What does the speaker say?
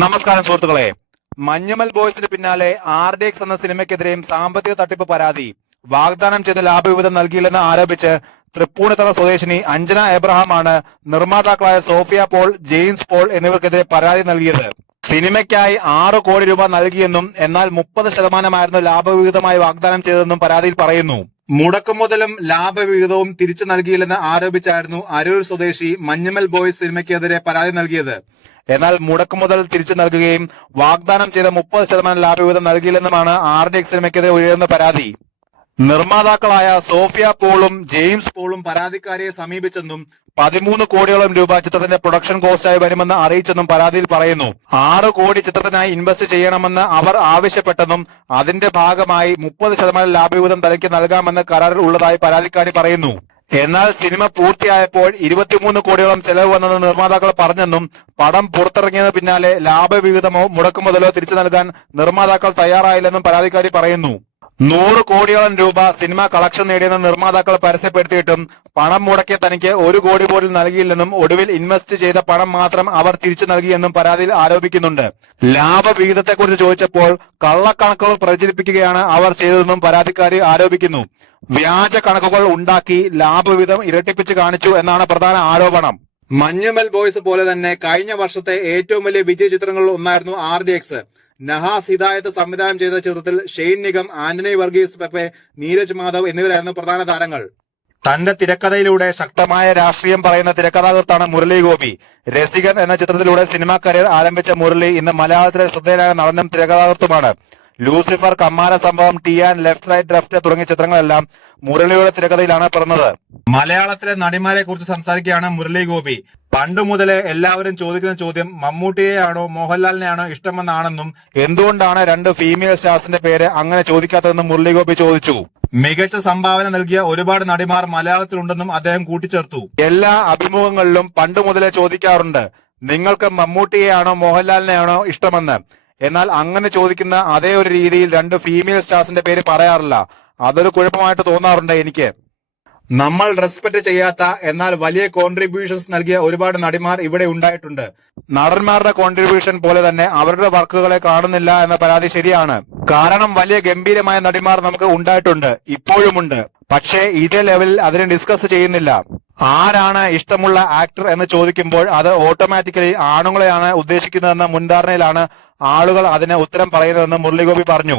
നമസ്കാരം സുഹൃത്തുക്കളെ. മഞ്ഞുമൽ ബോയ്സിന് പിന്നാലെ RDX എന്ന സിനിമയ്ക്കെതിരെയും സാമ്പത്തിക തട്ടിപ്പ് പരാതി. വാഗ്ദാനം ചെയ്ത ലാഭവിഹിതം നൽകിയില്ലെന്ന് ആരോപിച്ച് തൃപ്പൂണിത്തറ സ്വദേശിനി അഞ്ജന എബ്രഹാമാണ് നിർമ്മാതാക്കളായ സോഫിയ പോൾ, ജെയിംസ് പോൾ എന്നിവർക്കെതിരെ പരാതി നൽകിയത്. സിനിമയ്ക്കായി 6 കോടി രൂപ നൽകിയെന്നും എന്നാൽ 30% ലാഭവിഹിതമായി വാഗ്ദാനം ചെയ്തതെന്നും പരാതിയിൽ പറയുന്നു. മുടക്കുമുതലും ലാഭവിഹിതവും തിരിച്ചു നൽകിയില്ലെന്ന് ആരോപിച്ചായിരുന്നു അരൂർ സ്വദേശി മഞ്ഞുമൽ ബോയ്സ് സിനിമയ്ക്കെതിരെ പരാതി നൽകിയത്. എന്നാൽ മുടക്കുമുതൽ തിരിച്ചു നൽകുകയും വാഗ്ദാനം ചെയ്ത 30% ലാഭവിഹിതം നൽകിയില്ലെന്നുമാണ് RDX സിനിമയ്ക്കെതിരെ ഉയർന്ന പരാതി. നിർമ്മാതാക്കളായ സോഫിയ പോളും ജെയിംസ് പോളും പരാതിക്കാരിയെ സമീപിച്ചെന്നും 13 കോടിയോളം രൂപ ചിത്രത്തിന്റെ പ്രൊഡക്ഷൻ കോസ്റ്റായി വരുമെന്ന് അറിയിച്ചെന്നും പരാതിയിൽ പറയുന്നു. 6 കോടി ചിത്രത്തിനായി ഇൻവെസ്റ്റ് ചെയ്യണമെന്ന് അവർ ആവശ്യപ്പെട്ടെന്നും അതിന്റെ ഭാഗമായി 30% ലാഭവിഹിതം തനിക്ക് നൽകാമെന്ന് കരാറിൽ ഉള്ളതായി പരാതിക്കാരി പറയുന്നു. എന്നാൽ സിനിമ പൂർത്തിയായപ്പോൾ 23 കോടിയോളം ചെലവ് വന്നെന്ന് നിർമ്മാതാക്കൾ പറഞ്ഞെന്നും പടം പുറത്തിറങ്ങിയതിന് പിന്നാലെ ലാഭവിഹിതമോ മുടക്കുമുതലോ തിരിച്ചു നൽകാൻ നിർമ്മാതാക്കൾ തയ്യാറായില്ലെന്നും പരാതിക്കാരി പറയുന്നു. 100 കോടിയോളം രൂപ സിനിമ കളക്ഷൻ നേടിയെന്ന് നിർമ്മാതാക്കൾ പരസ്യപ്പെടുത്തിയിട്ടും പണം മുടക്കിയ തനിക്ക് 1 കോടി പോലും നൽകിയില്ലെന്നും ഒടുവിൽ ഇൻവെസ്റ്റ് ചെയ്ത പണം മാത്രം അവർ തിരിച്ചു നൽകിയെന്നും പരാതിയിൽ ആരോപിക്കുന്നുണ്ട്. ലാഭവിഹിതത്തെക്കുറിച്ച് ചോദിച്ചപ്പോൾ കള്ളക്കണക്കുകൾ പ്രചരിപ്പിക്കുകയാണ് അവർ ചെയ്തതെന്നും പരാതിക്കാരി ആരോപിക്കുന്നു. വ്യാജ കണക്കുകൾ ഉണ്ടാക്കി ലാഭവിഹിതം ഇരട്ടിപ്പിച്ച് കാണിച്ചു എന്നാണ് പ്രധാന ആരോപണം. മഞ്ഞുമൽ ബോയ്സ് പോലെ തന്നെ കഴിഞ്ഞ വർഷത്തെ ഏറ്റവും വലിയ വിജയ ചിത്രങ്ങളിൽ ഒന്നായിരുന്നു RDX. നഹാസ് ഹിദായത്ത് സംവിധാനം ചെയ്ത ചിത്രത്തിൽ ഷെയ്ൻ നിഗം, ആന്റണി വർഗീസ് പെപ്പെ, നീരജ് മാധവ് എന്നിവരായിരുന്നു പ്രധാന താരങ്ങൾ. തന്റെ തിരക്കഥയിലൂടെ ശക്തമായ രാഷ്ട്രീയം പറയുന്ന തിരക്കഥാകൃത്താണ് മുരളി ഗോപി. രസികൻ എന്ന ചിത്രത്തിലൂടെ സിനിമാ കരിയർ ആരംഭിച്ച മുരളി ഇന്ന് മലയാളത്തിലെ ശ്രദ്ധേയനായ നടനും തിരക്കഥാകൃത്തുമാണ്. ലൂസിഫർ, കമ്മാര സംഭവം, ടിയാൻ, ലെഫ്റ്റ് റൈറ്റ് ലെഫ്റ്റ് തുടങ്ങിയ ചിത്രങ്ങളെല്ലാം മുരളിയുടെ തിരക്കഥയിലാണ് പിറന്നത്. മലയാളത്തിലെ നടിമാരെ കുറിച്ച് സംസാരിക്കുകയാണ് മുരളി ഗോപി. പണ്ടു മുതലേ എല്ലാവരും ചോദിക്കുന്ന ചോദ്യം മമ്മൂട്ടിയെയാണോ മോഹൻലാലിനെയാണോ ഇഷ്ടമെന്നാണെന്നും എന്തുകൊണ്ടാണ് 2 ഫീമെയിൽ സ്റ്റാർസിന്റെ പേര് അങ്ങനെ ചോദിക്കാത്തതെന്നും മുരളി ഗോപി ചോദിച്ചു. മികച്ച സംഭാവന നൽകിയ ഒരുപാട് നടിമാർ മലയാളത്തിലുണ്ടെന്നും അദ്ദേഹം കൂട്ടിച്ചേർത്തു. എല്ലാ അഭിമുഖങ്ങളിലും പണ്ടു മുതലേ ചോദിക്കാറുണ്ട്, നിങ്ങൾക്ക് മമ്മൂട്ടിയെയാണോ മോഹൻലാലിനെയാണോ ഇഷ്ടമെന്ന്. എന്നാൽ അങ്ങനെ ചോദിക്കുന്ന അതേ ഒരു രീതിയിൽ 2 ഫീമെയിൽ സ്റ്റാർസിന്റെ പേര് പറയാറില്ല. അതൊരു കുഴപ്പമായിട്ട് തോന്നാറുണ്ട് എനിക്ക്. നമ്മൾ റെസ്പെക്ട് ചെയ്യാത്ത എന്നാൽ വലിയ കോൺട്രിബ്യൂഷൻസ് നൽകിയ ഒരുപാട് നടിമാർ ഇവിടെ ഉണ്ടായിട്ടുണ്ട്. നടന്മാരുടെ കോൺട്രിബ്യൂഷൻ പോലെ തന്നെ അവരുടെ വർക്കുകളെ കാണുന്നില്ല എന്ന പരാതി ശരിയാണ്. കാരണം വലിയ ഗംഭീരമായ നടിമാർ നമുക്ക് ഉണ്ടായിട്ടുണ്ട്, ഇപ്പോഴുമുണ്ട്. പക്ഷേ ഇതേ ലെവലിൽ അതിനെ ഡിസ്കസ് ചെയ്യുന്നില്ല. ആരാണ് ഇഷ്ടമുള്ള ആക്ടർ എന്ന് ചോദിക്കുമ്പോൾ അത് ഓട്ടോമാറ്റിക്കലി ആണുങ്ങളെയാണ് ഉദ്ദേശിക്കുന്നതെന്ന മുൻധാരണയിലാണ് ആളുകൾ അതിന് ഉത്തരം പറയുന്നതെന്ന് മുരളി ഗോപി പറഞ്ഞു.